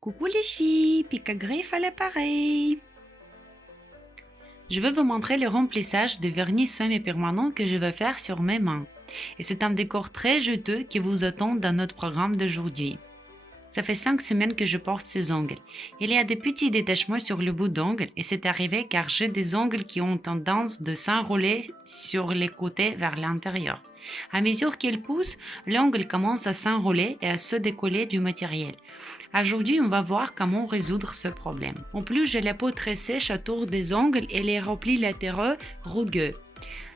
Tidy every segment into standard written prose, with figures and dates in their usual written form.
Coucou les filles, Picagriffe à l'appareil. Je vais vous montrer le remplissage de vernis semi-permanent que je vais faire sur mes mains. Et c'est un décor très juteux qui vous attend dans notre programme d'aujourd'hui. Ça fait 5 semaines que je porte ces ongles. Il y a des petits détachements sur le bout d'ongle et c'est arrivé car j'ai des ongles qui ont tendance de s'enrouler sur les côtés vers l'intérieur. À mesure qu'ils poussent, l'ongle commence à s'enrouler et à se décoller du matériel. Aujourd'hui, on va voir comment résoudre ce problème. En plus, j'ai la peau très sèche autour des ongles et les replis latéraux rugueux.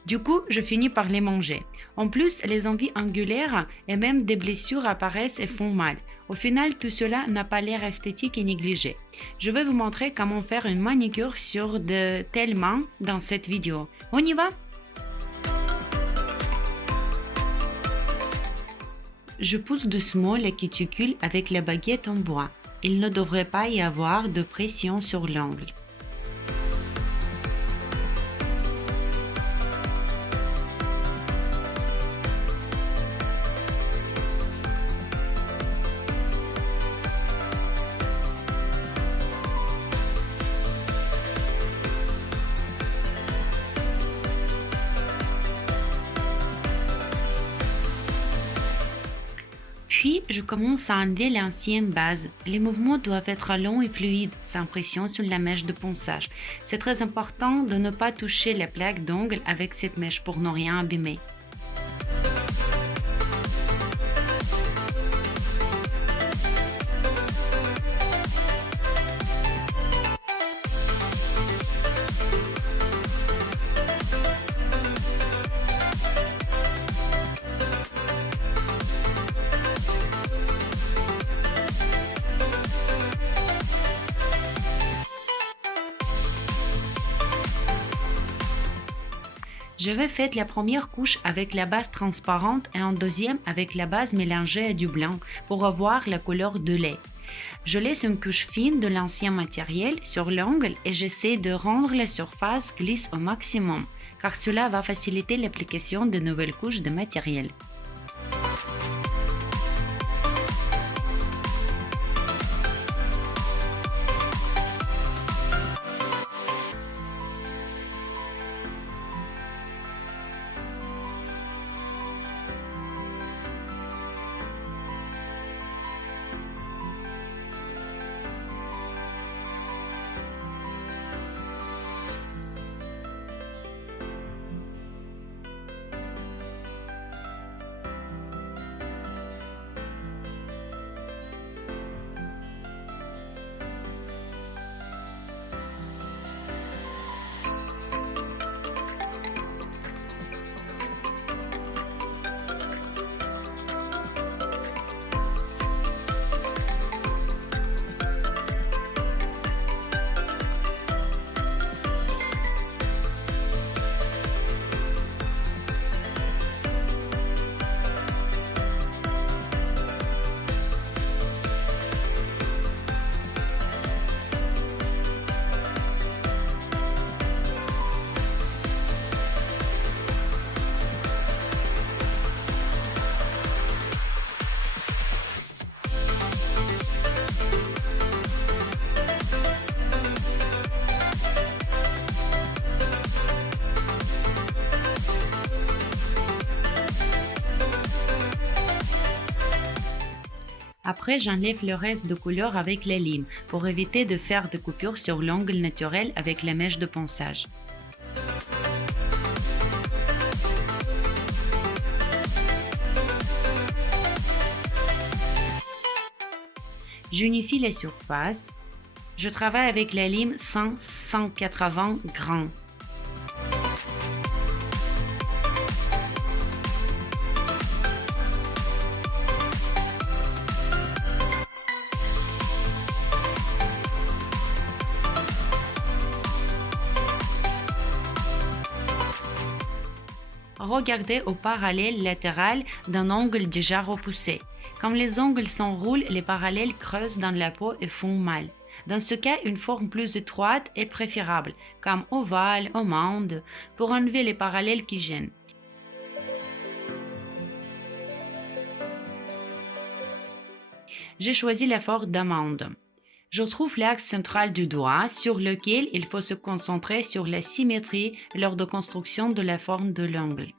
Du coup, je finis par les manger. En plus, les envies angulaires et même des blessures apparaissent et font mal. Au final, tout cela n'a pas l'air esthétique et négligé. Je vais vous montrer comment faire une manicure sur de telles mains dans cette vidéo. On y va? Je pousse doucement les cuticules avec la baguette en bois. Il ne devrait pas y avoir de pression sur l'ongle. Puis, je commence à enlever l'ancienne base. Les mouvements doivent être longs et fluides, sans pression sur la mèche de ponçage. C'est très important de ne pas toucher la plaque d'ongle avec cette mèche pour ne rien abîmer. Je vais faire la première couche avec la base transparente et en deuxième avec la base mélangée à du blanc pour avoir la couleur de lait. Je laisse une couche fine de l'ancien matériel sur l'ongle et j'essaie de rendre la surface glisse au maximum car cela va faciliter l'application de nouvelles couches de matériel. Après, j'enlève le reste de couleur avec la lime pour éviter de faire des coupures sur l'ongle naturel avec la mèche de ponçage. J'unifie les surfaces. Je travaille avec la lime 100-180 grammes. Regardez au parallèle latéral d'un ongle déjà repoussé. Comme les ongles s'enroulent, les parallèles creusent dans la peau et font mal. Dans ce cas, une forme plus étroite est préférable, comme ovale, amande, pour enlever les parallèles qui gênent. J'ai choisi la forme d'amande. Je trouve l'axe central du doigt sur lequel il faut se concentrer sur la symétrie lors de construction de la forme de l'angle.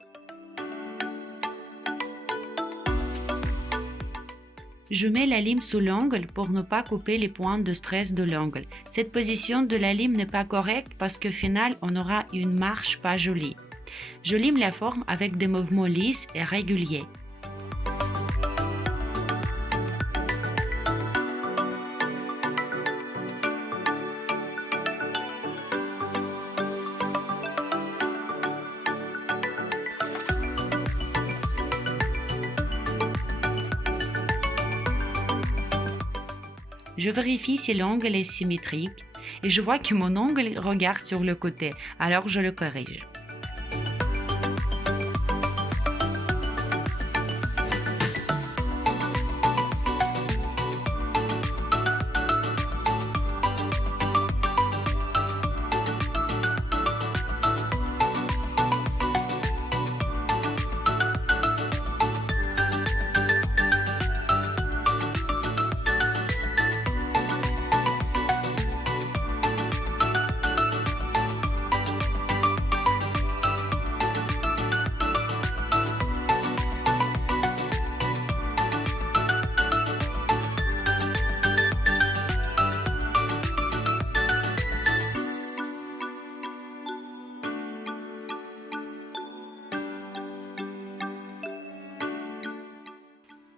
Je mets la lime sous l'angle pour ne pas couper les points de stress de l'angle. Cette position de la lime n'est pas correcte parce qu'au final, on aura une marche pas jolie. Je lime la forme avec des mouvements lisses et réguliers. Je vérifie si l'angle est symétrique et je vois que mon angle regarde sur le côté, alors je le corrige.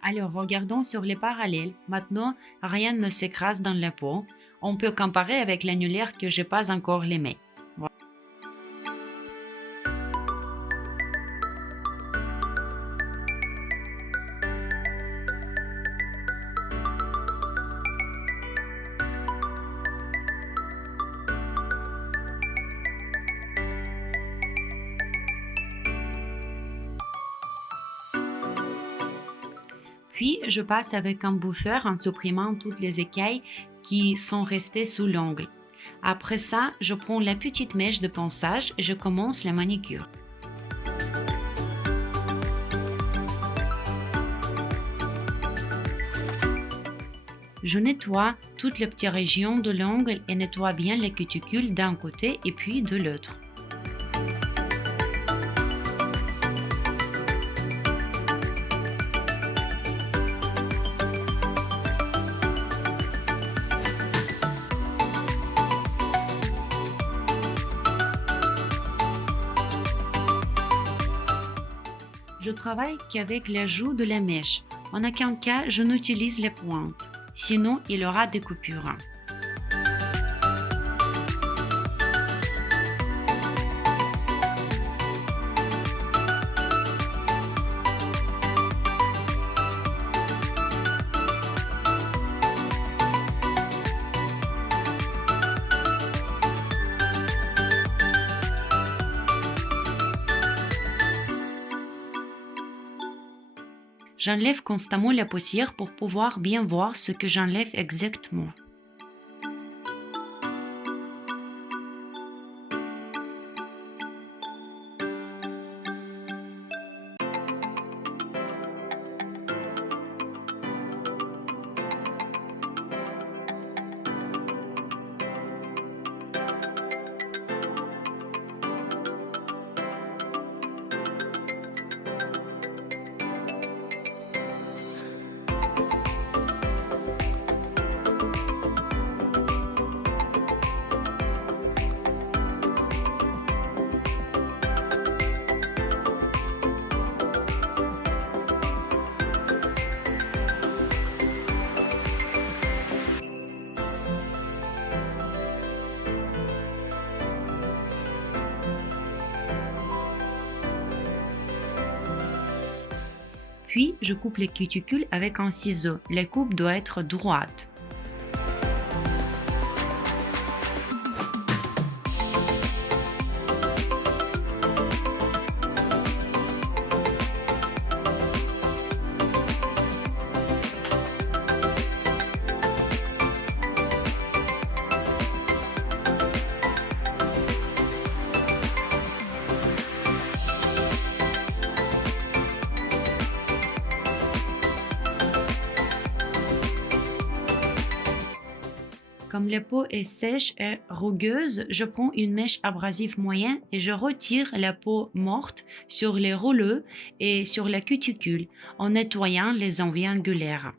Alors, regardons sur les parallèles. Maintenant, rien ne s'écrase dans la peau. On peut comparer avec l'annulaire que je n'ai pas encore limé. Voilà. Puis, je passe avec un buffer en supprimant toutes les écailles qui sont restées sous l'ongle. Après ça, je prends la petite mèche de ponçage et je commence la manicure. Je nettoie toutes les petites régions de l'ongle et nettoie bien les cuticules d'un côté et puis de l'autre. Je travaille qu'avec l'ajout de la mèche. En aucun cas, je n'utilise les pointes. Sinon, il y aura des coupures. J'enlève constamment la poussière pour pouvoir bien voir ce que j'enlève exactement. Puis, je coupe les cuticules avec un ciseau. La coupe doit être droite. Comme la peau est sèche et rugueuse, je prends une mèche abrasive moyenne et je retire la peau morte sur les rouleaux et sur la cuticule en nettoyant les envies angulaires.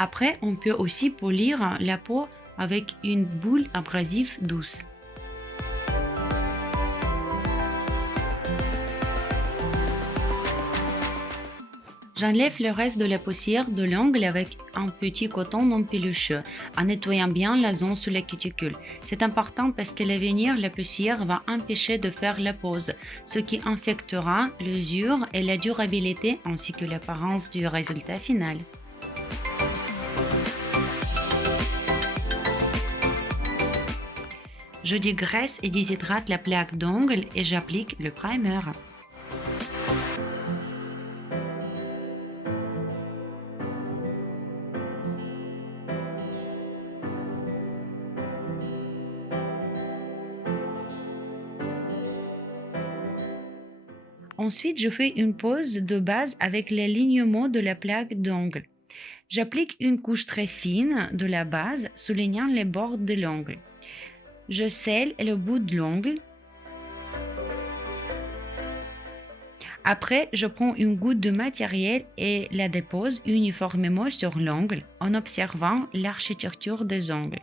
Après, on peut aussi polir la peau avec une boule abrasive douce. J'enlève le reste de la poussière de l'ongle avec un petit coton non peluche, en nettoyant bien la zone sous la cuticule. C'est important parce qu'à l'avenir, la poussière va empêcher de faire la pose, ce qui infectera l'usure et la durabilité ainsi que l'apparence du résultat final. Je dégraisse et déshydrate la plaque d'ongle et j'applique le primer. Ensuite, je fais une pose de base avec l'alignement de la plaque d'ongle. J'applique une couche très fine de la base, soulignant les bords de l'ongle. Je scelle le bout de l'ongle. Après, je prends une goutte de matériel et la dépose uniformément sur l'ongle en observant l'architecture des ongles.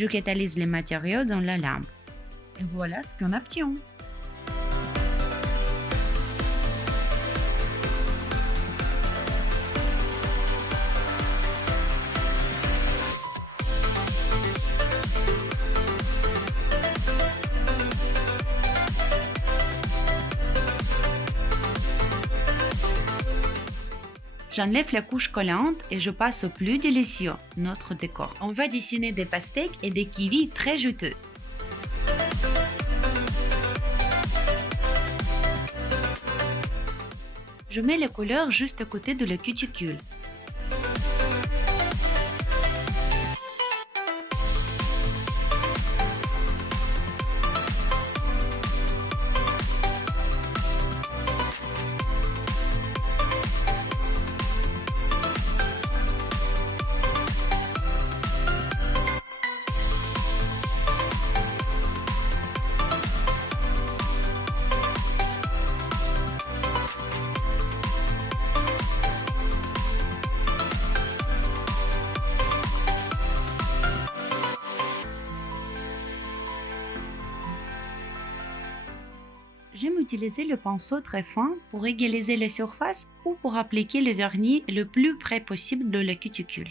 Je catalyse les matériaux dans la lame. Et voilà ce qu'on obtient. J'enlève la couche collante et je passe au plus délicieux, notre décor. On va dessiner des pastèques et des kiwis très juteux. Je mets les couleurs juste à côté de la cuticule. J'aime utiliser le pinceau très fin pour égaliser les surfaces ou pour appliquer le vernis le plus près possible de la cuticule.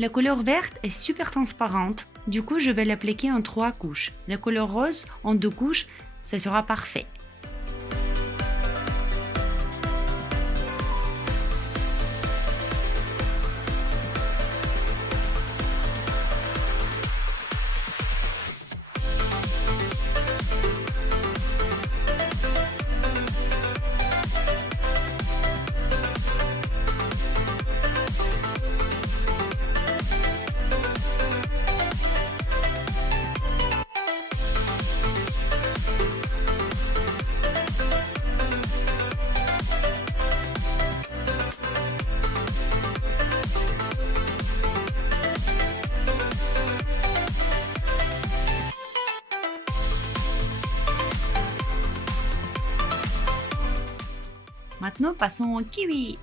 La couleur verte est super transparente, du coup je vais l'appliquer en 3 couches. La couleur rose en 2 couches, ça sera parfait. Maintenant, passons au kiwi.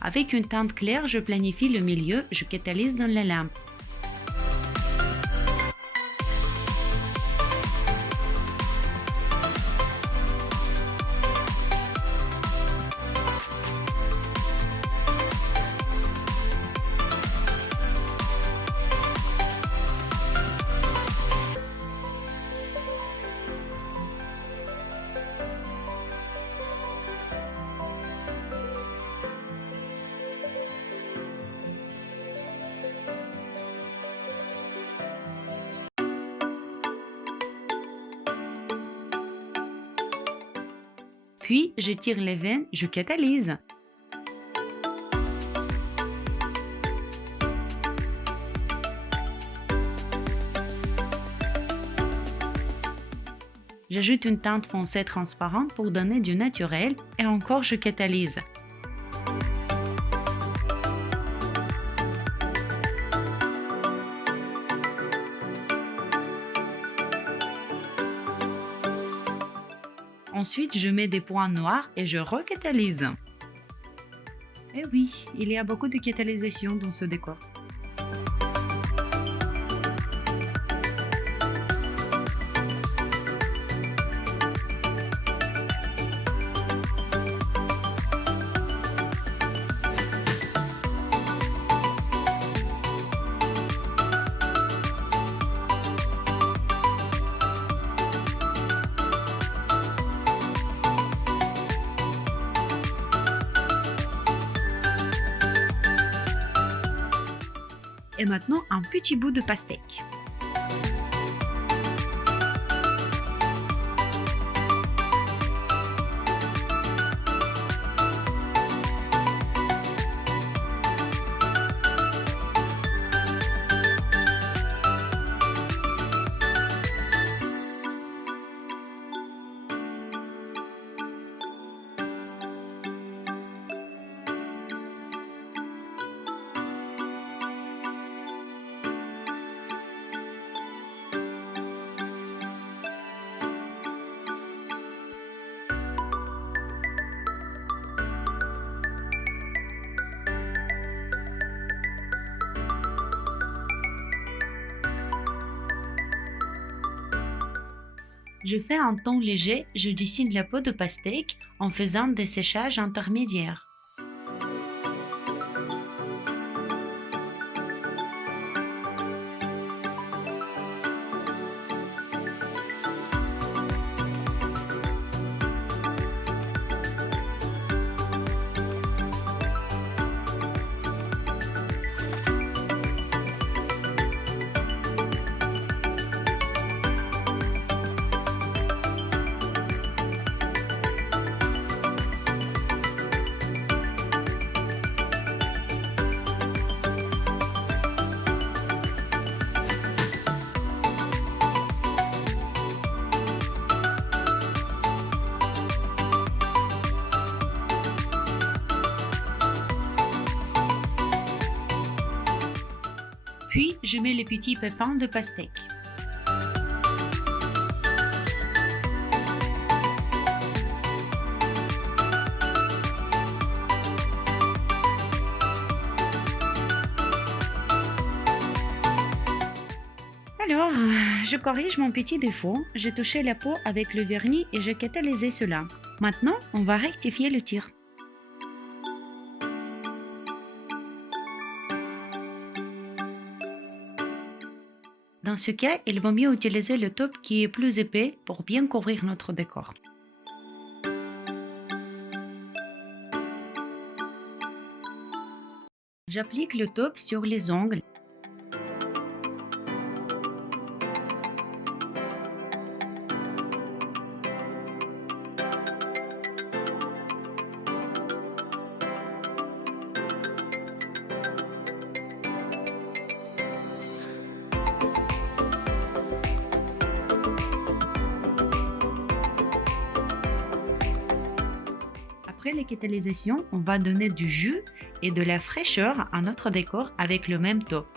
Avec une teinte claire, je planifie le milieu, je catalyse dans la lampe. Puis, je tire les veines, je catalyse. J'ajoute une teinte foncée transparente pour donner du naturel et encore je catalyse. Ensuite, je mets des points noirs et je recatalyse. Eh oui, il y a beaucoup de catalysation dans ce décor. Et maintenant, un petit bout de pastèque. Je fais un ton léger, je dessine la peau de pastèque en faisant des séchages intermédiaires. Puis, je mets les petits pépins de pastèque. Alors, je corrige mon petit défaut. J'ai touché la peau avec le vernis et j'ai catalysé cela. Maintenant, on va rectifier le tir. Dans ce cas, il vaut mieux utiliser le taupe qui est plus épais pour bien couvrir notre décor. J'applique le taupe sur les ongles. Après l'équitalisation, on va donner du jus et de la fraîcheur à notre décor avec le même taupe.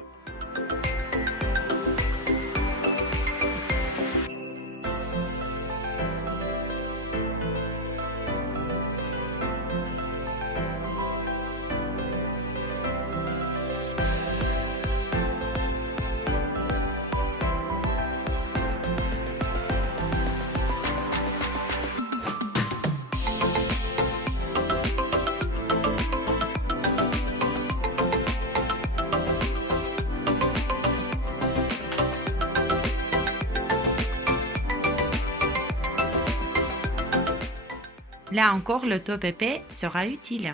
Là encore, le taupe épais sera utile.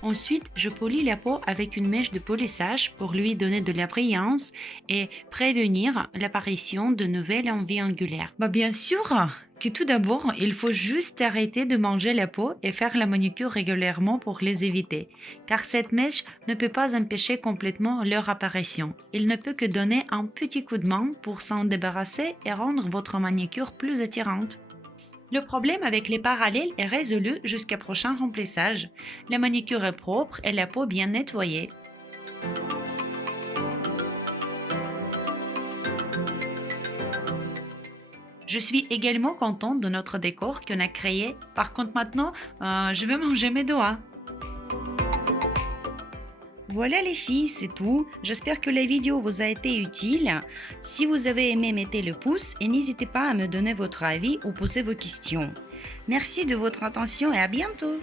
Ensuite, je polis la peau avec une mèche de polissage pour lui donner de la brillance et prévenir l'apparition de nouvelles envies angulaires. Bien sûr que tout d'abord, il faut juste arrêter de manger la peau et faire la manucure régulièrement pour les éviter, car cette mèche ne peut pas empêcher complètement leur apparition. Il ne peut que donner un petit coup de main pour s'en débarrasser et rendre votre manucure plus attirante. Le problème avec les parallèles est résolu jusqu'à prochain remplissage. La manucure est propre et la peau bien nettoyée. Je suis également contente de notre décor qu'on a créé. Par contre maintenant, je vais manger mes doigts. Voilà les filles, c'est tout. J'espère que la vidéo vous a été utile. Si vous avez aimé, mettez le pouce et n'hésitez pas à me donner votre avis ou poser vos questions. Merci de votre attention et à bientôt.